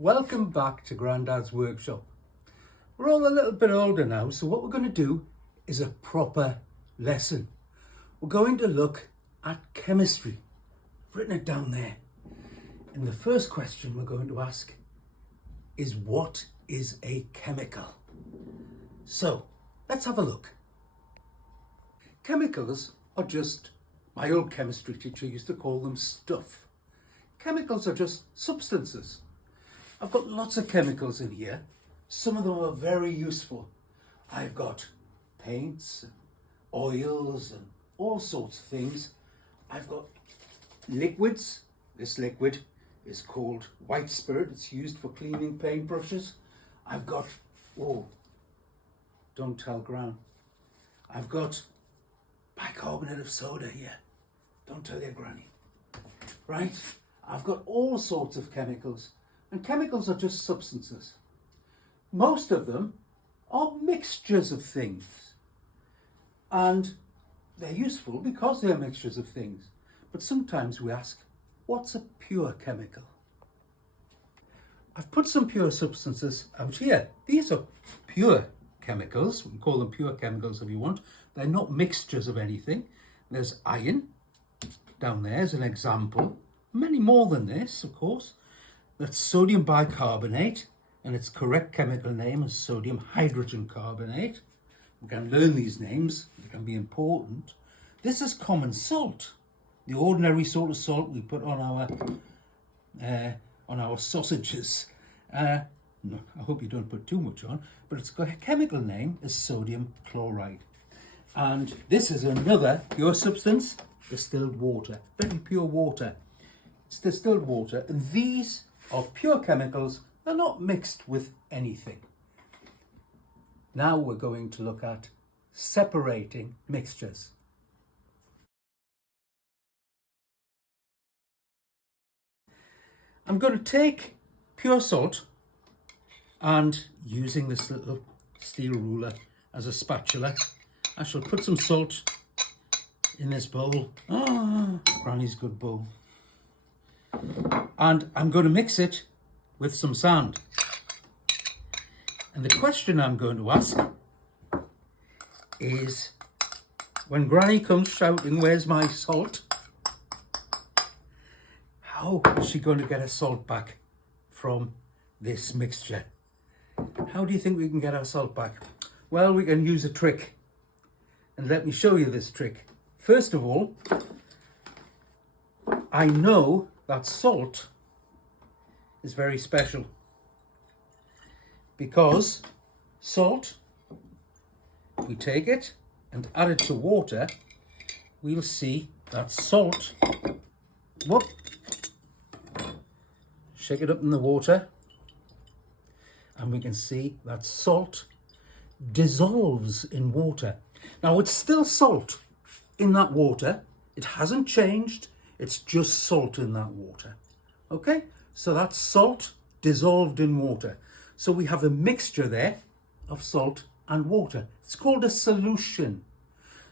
Welcome back to Grandad's Workshop. We're all a little bit older now, so what we're going to do is a proper lesson. We're going to look at chemistry. I've written it down there. And the first question we're going to ask is, what is a chemical? So let's have a look. Chemicals are just, my old chemistry teacher used to call them stuff. Chemicals are just substances. I've got lots of chemicals in here. Some of them are very useful. I've got paints, oils and all sorts of things. I've got liquids. This liquid is called white spirit. It's used for cleaning paintbrushes. I've got, don't tell Gran. I've got bicarbonate of soda here. Don't tell your granny. Right? I've got all sorts of chemicals. And chemicals are just substances. Most of them are mixtures of things. And they're useful because they're mixtures of things. But sometimes we ask, what's a pure chemical? I've put some pure substances out here. These are pure chemicals. We can call them pure chemicals if you want. They're not mixtures of anything. There's iron down there as an example. Many more than this, of course. That's sodium bicarbonate, and its correct chemical name is sodium hydrogen carbonate. We can learn these names, they can be important. This is common salt, the ordinary sort of salt we put on our sausages. No, I hope you don't put too much on, but its chemical name is sodium chloride. And this is another pure substance, distilled water, very pure water. It's distilled water, and these are pure chemicals. They're not mixed with anything. Now we're going to look at separating mixtures. I'm going to take pure salt and, using this little steel ruler as a spatula, I shall put some salt in this bowl. Granny's good bowl. And I'm going to mix it with some sand. And the question I'm going to ask is, when Granny comes shouting, "Where's my salt?" how is she going to get her salt back from this mixture? How do you think we can get our salt back? Well, we can use a trick. And let me show you this trick. First of all, I know that salt is very special, because salt, we take it and add it to water, we'll see that salt, shake it up in the water, and we can see that salt dissolves in water. Now, it's still salt in that water. It hasn't changed. It's just salt in that water. Okay, so that's salt dissolved in water. So we have a mixture there of salt and water. It's called a solution.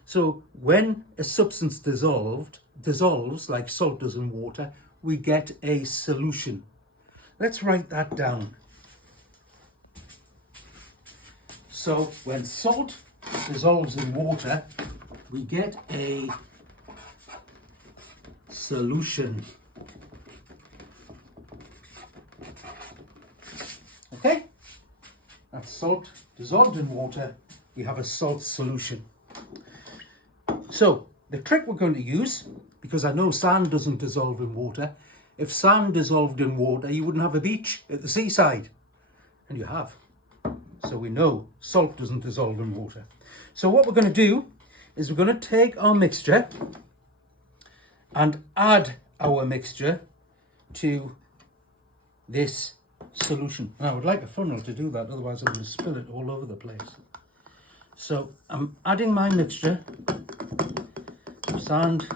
So when a substance dissolves like salt does in water, we get a solution. Let's write that down. So when salt dissolves in water, we get a solution. Okay? That's salt dissolved in water. We have a salt solution. So the trick we're going to use, because I know sand doesn't dissolve in water. If sand dissolved in water, you wouldn't have a beach at the seaside. And you have. So we know salt doesn't dissolve in water. So what we're going to do is we're going to take our mixture and add our mixture to this solution. Now, I would like a funnel to do that, otherwise I'm going to spill it all over the place. So I'm adding my mixture of sand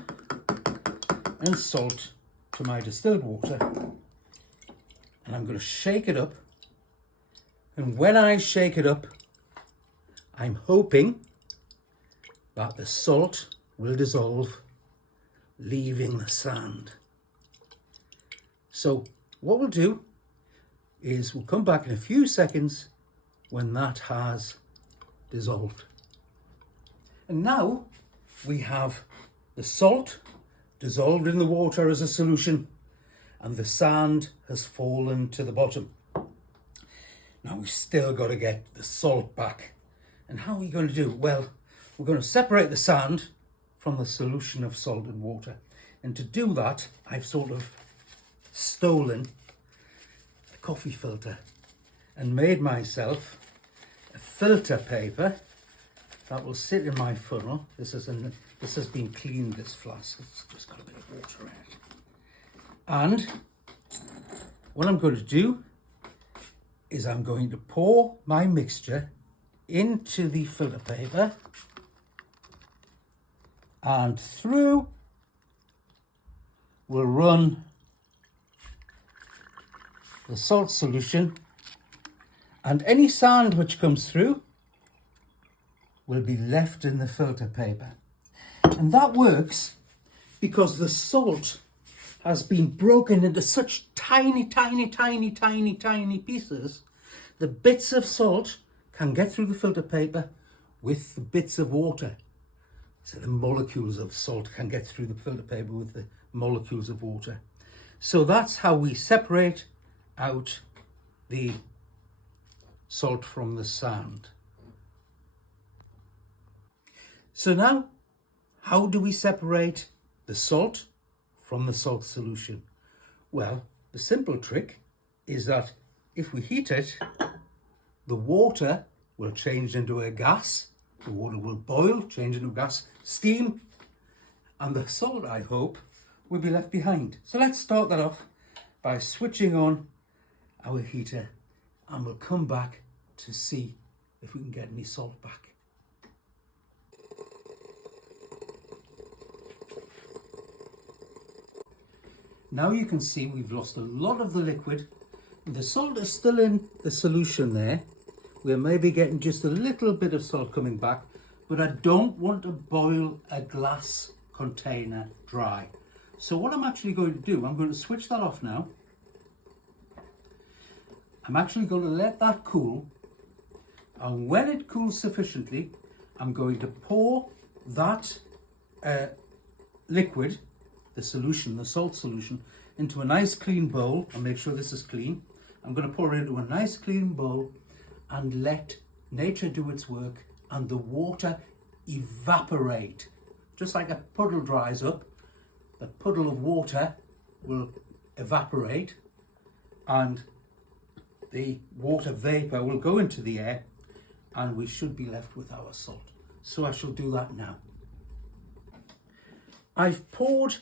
and salt to my distilled water, and I'm going to shake it up. And when I shake it up, I'm hoping that the salt will dissolve, leaving the sand. So what we'll do, is we'll come back in a few seconds when that has dissolved. And now we have the salt dissolved in the water as a solution, and the sand has fallen to the bottom. Now we've still got to get the salt back. And how are we going to do it? Well, we're going to separate the sand from the solution of salt and water. And to do that, I've sort of stolen a coffee filter and made myself a filter paper that will sit in my funnel. This has been cleaned, this flask. It's just got a bit of water in it. And what I'm going to do is I'm going to pour my mixture into the filter paper and through we'll run the salt solution, and any sand which comes through will be left in the filter paper. And that works because the salt has been broken into such tiny pieces. The bits of salt can get through the filter paper with the bits of water. So the molecules of salt can get through the filter paper with the molecules of water. So that's how we separate out the salt from the sand. So now, how do we separate the salt from the salt solution? Well, the simple trick is that if we heat it, the water will change into a gas. The water will boil, change into gas, steam, and the salt, I hope, will be left behind. So let's start that off by switching on our heater, and we'll come back to see if we can get any salt back. Now you can see we've lost a lot of the liquid. The salt is still in the solution there. We're maybe getting just a little bit of salt coming back, but I don't want to boil a glass container dry. So what I'm actually going to do, I'm going to switch that off now. I'm actually going to let that cool, and when it cools sufficiently, I'm going to pour that liquid, the solution, the salt solution, into a nice clean bowl, and make sure this is clean. I'm going to pour it into a nice clean bowl and let nature do its work and the water evaporate. Just like a puddle dries up, the puddle of water will evaporate and the water vapor will go into the air, and we should be left with our salt. So I shall do that now. I've poured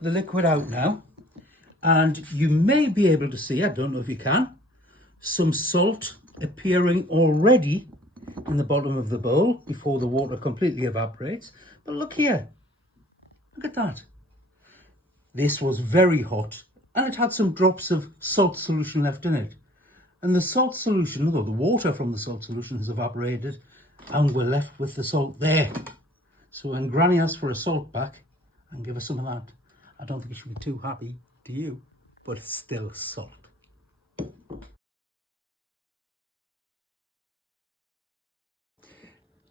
the liquid out now, and you may be able to see, I don't know if you can, some salt appearing already in the bottom of the bowl before the water completely evaporates. But look here, look at that. This was very hot and it had some drops of salt solution left in it. And the salt solution, or the water from the salt solution, has evaporated and we're left with the salt there. So when Granny asks for a salt back, and give her some of that, I don't think she'll be too happy, do you? But it's still salt.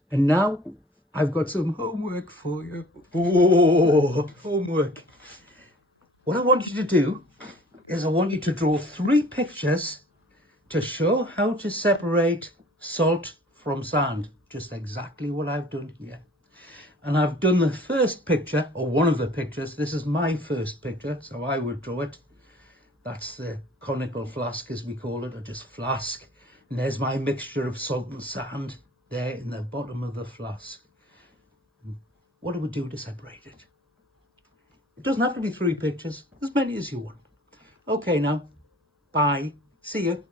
And now I've got some homework for you. Oh, homework. What I want you to do is I want you to draw 3 pictures to show how to separate salt from sand. Just exactly what I've done here. And I've done the first picture, or one of the pictures. This is my first picture, so I would draw it. That's the conical flask, as we call it, or just flask. And there's my mixture of salt and sand there in the bottom of the flask. What do we do to separate it? It doesn't have to be 3 pictures, as many as you want. Okay now, bye, see you.